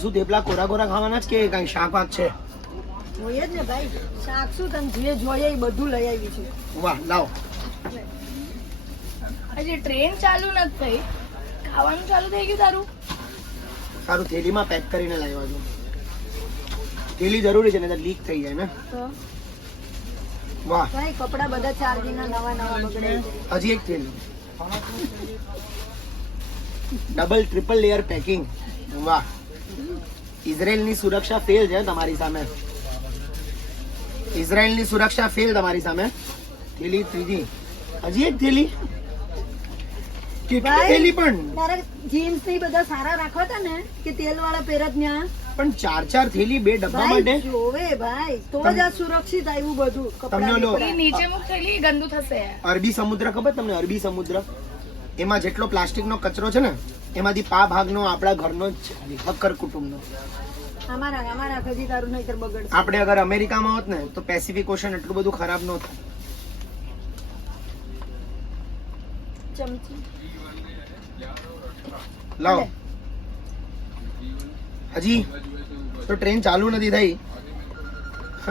શું થેપલા કોરા કોરા ખાવાના જ કે કઈ શાક વાક છે? જોઈએ જ ને ભાઈ, શાક શું તમે જે જોઈએ એ બધું લઈ આવી છું. વાહ, લાવો. હજી ટ્રેન ચાલુ નથી થઈ, ખાવાનું ચાલુ થઈ ગયું તારું? સારું, થેલીમાં પેક કરીને લાવ્યા છું. થેલી જરૂરી છે ને, લીક થઈ જાય ને. તો વાહ, ભાઈ કપડા બધા 4 દિનના નવા બગડે છે. હજી એક થેલી. Double triple layer packing. વાહ, ઇઝરાયલની સુરક્ષા ફેલ છે તમારી સામે. ઇઝરાયલની સુરક્ષા ફેલ તમારી સામે. થેલી ત્રીજી. હજી એક થેલી. કેટલી થેલી પણ? તારે જીન્સ ની બધા સારા રાખવા હતા ને કે તેલ વાળા પહેરત ન્યા. પણ 4 થેલી 2 ડબ્બા માટે. ભાઈ જોવે ભાઈ, તો જ આ સુરક્ષિત આવ્યું બધું. તમને ઓલો એ નીચે મૂક થયેલી ગંદુ થશે. અરબી સમુદ્ર ખબર તમને? અરબી સમુદ્ર, એમાં જેટલો પ્લાસ્ટિકનો કચરો છે ને એમાંથી પા ભાગનો આપણા ઘરનો જ છે, હક્કર કુટુંબનો. અમારા કદી તારું નહીતર બગડશે. આપણે અગર અમેરિકામાં હોત ને તો પેસિફિક ઓશન એટલું બધું ખરાબ ન થાય. ચમચી લાવો. હજી તો ટ્રેન ચાલુ નથી થઈ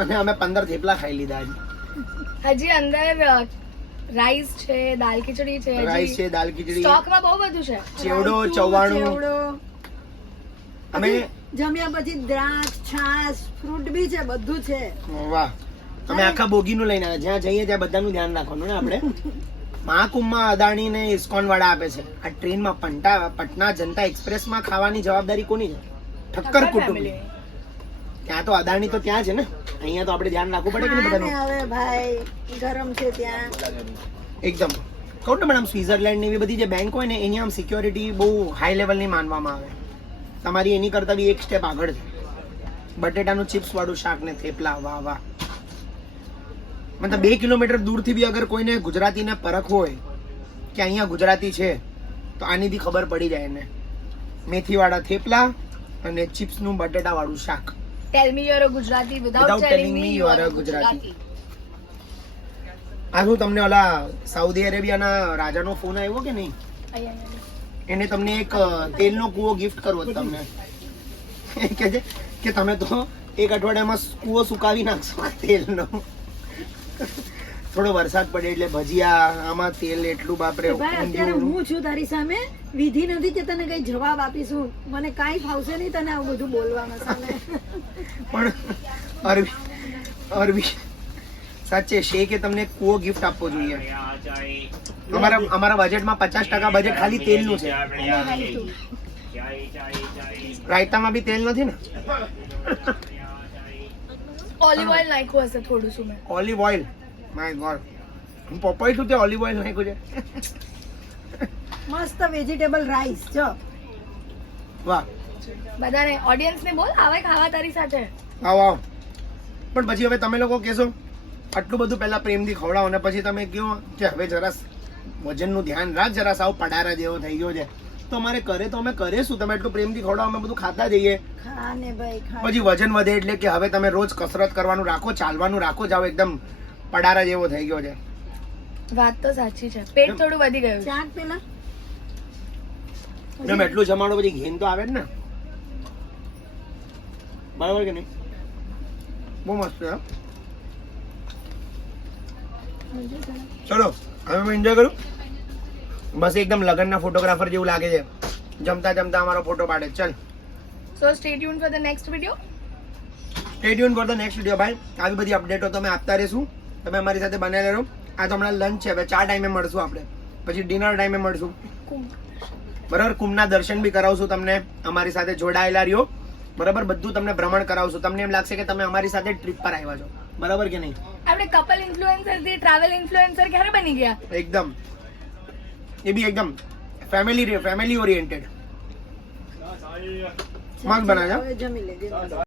અને અમે 15 થેપલા ખાઈ લીધા. હજી અંદર રાઈસ છે, દાલ ખીચડી છે, રાઈસ છે, દાલ ખીચડી, સ્ટોકમાં બહુ બધું છે. ચેવડો, ચવાણું. ચેવડો. અમે જમ્યા પછી દ્રાક્ષ, છાશ, ફ્રૂટ બી છે, બધું છે. વાહ, અમે આખા બોગીનું લઈને આવ્યા. જ્યાં જઈએ ત્યાં બધાનું ધ્યાન રાખવાનું ને આપણે. મહાકુંભમાં અદાણી ને ઇસ્કોન વાળા આપે છે. આ ટ્રેનમાં પટના જનતા એક્સપ્રેસમાં ખાવાની જવાબદારી કોની છે? ઠક્કર કુટુંબની. ત્યાં તો અદાણી તો ત્યાં છે ને, અહીંયા તો આપણે ધ્યાન રાખવું પડે કે નહીં બધાનું? હવે ભાઈ ગરમ છે ત્યાં એકદમ. કહું ને મેડમ, સ્વિટરલેન્ડ ની એવી બધી જે બેંક હોય ને એની આમ સિક્યોરિટી બહુ હાઈ લેવલની માનવામાં આવે. તમારી એની કરતા બી એક સ્ટેપ આગળ છે. બટેટાનું ચિપ્સ વાળું શાક ને થેપલા, વાહ વાહ. મતલબ 2 કિલોમીટર દૂરથી બી અગર કોઈને ગુજરાતીને પરખ હોય કે અહીંયા ગુજરાતી છે તો આની બી ખબર પડી જાય એને. મેથીવાળા થેપલા અને ચિપ્સનું બટેટા વાળું શાક. Tell me you're a Gujarati without telling me you are a Gujarati. આ શું તમને ઓલા સાઉદી અરેબિયાના રાજાનો ફોન આવ્યો કે નહીં? એને તમને એક તેલનો કૂવો ગિફ્ટ કરવો છે તમને. એ કહે છે કે તમે તો 1 અઠવાડિયામાં કૂવો સુકાવી નાખશો તેલનો. થોડો વરસાદ પડે એટલે ભજીયા, આમાં તેલ એટલું બાપરે. ભાઈ અત્યારે હું છું તારી સામે, વિધિ નથી કે તને કઈ જવાબ આપીશું. મને કાઈ ફાવશે નહીં તને આવું બધું બોલવામાં સામે. પણ અરબી સાચે શેખે તમને કૂવો ગિફ્ટ આપવો જોઈએ. અમારા બજેટમાં 50% બજેટ ખાલી તેલનું છે. રાયતામાં બી તેલ નથી ને. ઓલિવ ઓઇલ નાખ્યું હશે થોડું શું મેં. Olive oil, my God. હું પપ્પાઈ છું તે ઓલિવ ઓઇલ નાખ્યું છે. મસ્ત વેજીટેબલ રાઈસ જો. વાહ. બધાને ઓડિયન્સ ને બોલ આવે ખાવા તારી સાથે. આવો આવો. પણ પછી હવે તમે લોકો કહેશો આટલું બધું પહેલા પ્રેમથી ખવડાવો ને પછી તમે કહો કે હવે જરા વજનનું ધ્યાન રાખ, જરા સાવ પડારા જેવો થઈ ગયો છે. તો અમારે કરે તો અમે કરીશું. તમે એટલું પ્રેમથી ખવડાવો, અમે બધું ખાતા જઈએ. ખા ને ભાઈ ખા. પછી વજન વધે એટલે કે હવે તમે રોજ કસરત કરવાનું રાખો, ચાલવાનું રાખો, જાવ એકદમ પડારા જેવો થઈ ગયો છે. વાત તો સાચી છે, પેટ થોડું વધી ગયું છે. ચાક પેલા તમે એટલું જમાડો પછી ઘેન તો આવે જ ને. બરાબર કે નહીં? બહુ મસ્ત છે. ચલો હવે હું એન્જોય કરું. બસ એકદમ લગનના ફોટોગ્રાફર જેવું લાગે છે, જમતા જમતા અમારો ફોટો પાડે. ચલ, So stay tuned for the next video. Stay tune for the next video ભાઈ. આવી બધી અપડેટો તમે આપતા રહેશું. તમે અમારી સાથે બન્યા રહો. આ તો હમણાં લંચ છે, હવે 4 ટાઈમે મળશું આપણે, પછી ડિનર ટાઈમે મળશું. બરાબર, કુંભના દર્શન બી કરાવશું તમને. અમારી સાથે જોડાયેલા રહ્યો. બરાબર, બધું તમને ભ્રમણ કરાવશું. તમને એમ લાગશે કે તમે અમારી સાથે ટ્રીપ પર આવ્યા છો. બરાબર કે નહીં? આપણે કપલ ઇન્ફ્લુએન્સર થી ટ્રાવેલ ઇન્ફ્લુએન્સર ક્યારે બની ગયા? એકદમ, એ બી એકદમ ફેમિલી ઓરિએન્ટેડ. મસ્ત બનાવ્યા. હવે જમી લેજે.